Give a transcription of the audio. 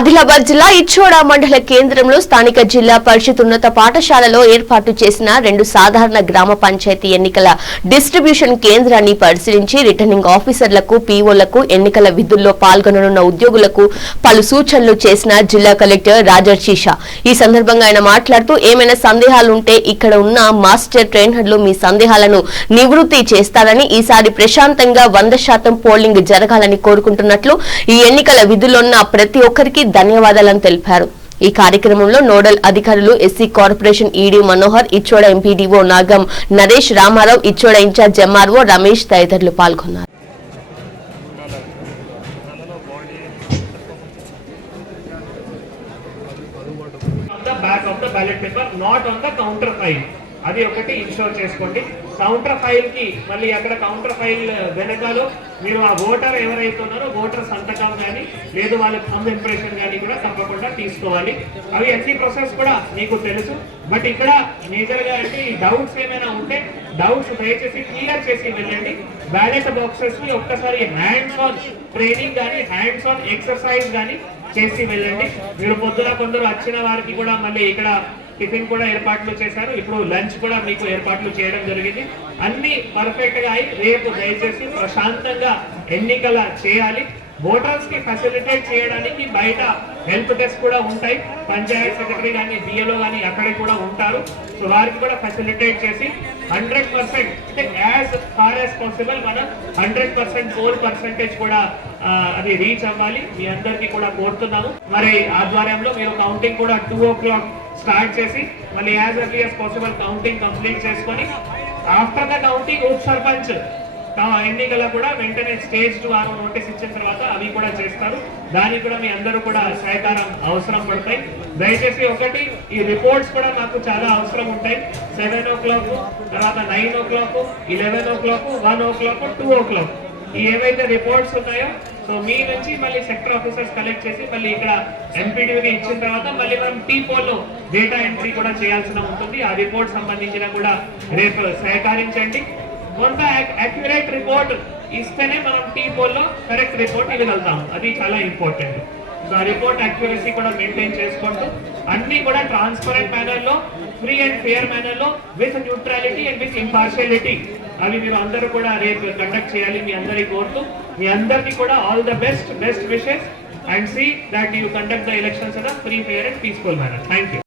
ఆదిలాబాద్ జిల్లా ఇచ్చోడ మండల కేంద్రంలో స్థానిక జిల్లా పరిషత్ ఉన్నత పాఠశాలలో ఏర్పాటు చేసిన రెండు సాధారణ గ్రామ పంచాయతీ ఎన్నికల డిస్ట్రిబ్యూషన్ కేంద్రాన్ని పరిశీలించి రిటర్నింగ్ ఆఫీసర్లకు పీఓలకు ఎన్నికల విధుల్లో పాల్గొననున్న ఉద్యోగులకు పలు సూచనలు చేసిన జిల్లా కలెక్టర్ రాజర్షి షా. ఈ సందర్భంగా ఆయన మాట్లాడుతూ ఏమైనా సందేహాలుంటే ఇక్కడ ఉన్న మాస్టర్ ట్రైనర్లు మీ సందేహాలను నివృత్తి చేస్తారని ఈసారి ప్రశాంతంగా వంద శాతం పోలింగ్ జరగాలని కోరుకుంటున్నట్లు ఈ ఎన్నికల విధులున్న ప్రతి ఒక్కరికి ధన్యవాదాలను తెలిపారు ఈ కార్యక్రమంలో నోడల్ అధికారులు SC corporation ED Manohar Ichchoda MPDO Nagam Naresh Ramarao Ichchoda incharge MRO Ramesh తదితరులు పాల్గొన్నారు back of the ballot paper, not on the counter file. అది ఒకటి ఇన్స్టాల్ చేసుకోండి. కౌంటర్ ఫైల్కి మళ్ళీ అక్కడ కౌంటర్ ఫైల్ వెనకాల మీరు ఆ ఓటర్ ఎవరైతే ఉన్నారో ఓటర్ సంతకం కానీ లేదు వాళ్ళ థమ్ ఇంప్రెషన్ కానీ కూడా తప్పకుండా తీసుకోవాలి. అవి అన్ని ప్రాసెస్ కూడా మీకు తెలుసు. బట్ ఇక్కడ మేజర్గా అంటే ఈ డౌట్స్ ఏమైనా ఉంటే డౌట్స్ దయచేసి క్లియర్ చేసి వెళ్ళండి. బ్యాలెట్ బాక్సెస్ని ఒక్కసారి హ్యాండ్స్ ఆన్ ట్రైనింగ్ కానీ హ్యాండ్స్ ఆన్ ఎక్సర్సైజ్ కానీ చేసి వెళ్ళండి. మీరు పొద్దున కొందరు వచ్చిన వారికి కూడా మళ్ళీ ఇక్కడ టిఫిన్ కూడా ఏర్పాట్లు చేశారు. ఇప్పుడు లంచ్ కూడా మీకు ఏర్పాట్లు చేయడం జరిగింది. అన్ని పర్ఫెక్ట్గా అయి రేపు దయచేసి ప్రశాంతంగా ఎన్నికల చేయాలి. ఓటర్స్కి ఫెసిలిటేట్ చేయడానికి బయట హెల్ప్ డెస్క్ కూడా ఉంటాయి. పంచాయత్ సెక్రటరీ కానీ డిఎల్ఓ కానీ అక్కడే కూడా ఉంటారు. సో వారికి కూడా ఫెసిలిటేట్ చేసి హండ్రెడ్ పర్సెంట్ అంటే యాజ్ ఫార్ యాజ్ పాసిబుల్ మనం హండ్రెడ్ పర్సెంట్ ఫోర్ పర్సెంటేజ్ కూడా అది రీచ్ అవ్వాలి. మీ అందరికీ కూడా కోరుతున్నాము మరి ఆధ్వర్యంలో మీరు కౌంటింగ్ కూడా టూ ఓ క్లాక్ స్టార్ట్ చేసి మళ్ళీ as early as possible counting complete చేసుకొని ఆఫ్టర్ ద కౌంటింగ్ ఉప సర్పంచ్ కా- ఎన్నికల కూడా వెంటనే స్టేజ్ టు ఆరు నోటీస్ ఇచ్చిన తర్వాత అవి కూడా చేస్తారు. దానికి కూడా మీ అందరూ కూడా సహకారం అవసరం పడతాయి. దయచేసి ఒకటి ఈ రిపోర్ట్స్ కూడా మాకు చాలా అవసరం ఉంటాయి. సెవెన్ ఓ క్లాక్ తర్వాత nine o'clock eleven o'clock one o'clock two o'clock ఏవైతే రిపోర్ట్స్ ఉన్నాయో సో మీ నుంచి మళ్ళీ సెక్టర్ ఆఫీసర్స్ కలెక్ట్ చేసి మళ్ళీ ఇక్కడ ఎంపీడీకి ఇచ్చిన తర్వాత మళ్ళీ మనం టీ పోల్లో డేటా ఎంట్రీ కూడా చేయాల్సిన ఉంటుంది. ఆ రిపోర్ట్ సంబంధించిన కూడా రేపు సహకరించండి కొంత అక్యురేట్ రిపోర్ట్ ఇస్తేనే మనం టీ పోల్లో కరెక్ట్ రిపోర్ట్ ఇవ్వగలుగుతాం. అది చాలా ఇంపార్టెంట్ సో ఆ రిపోర్ట్ అక్యురసీ కూడా మెయింటైన్ చేసుకుంటూ అన్ని కూడా ట్రాన్స్పరెంట్ మేనర్లో free and fair మేనర్లో with neutrality and with impartiality అవి మీరు అందరూ కూడా రేపు కండక్ట్ చేయాలి మీ అందరి కోరుతూ. మీ అందరికీ కూడా all the best best wishes and see that you conduct the elections in free fair and peaceful manner thank you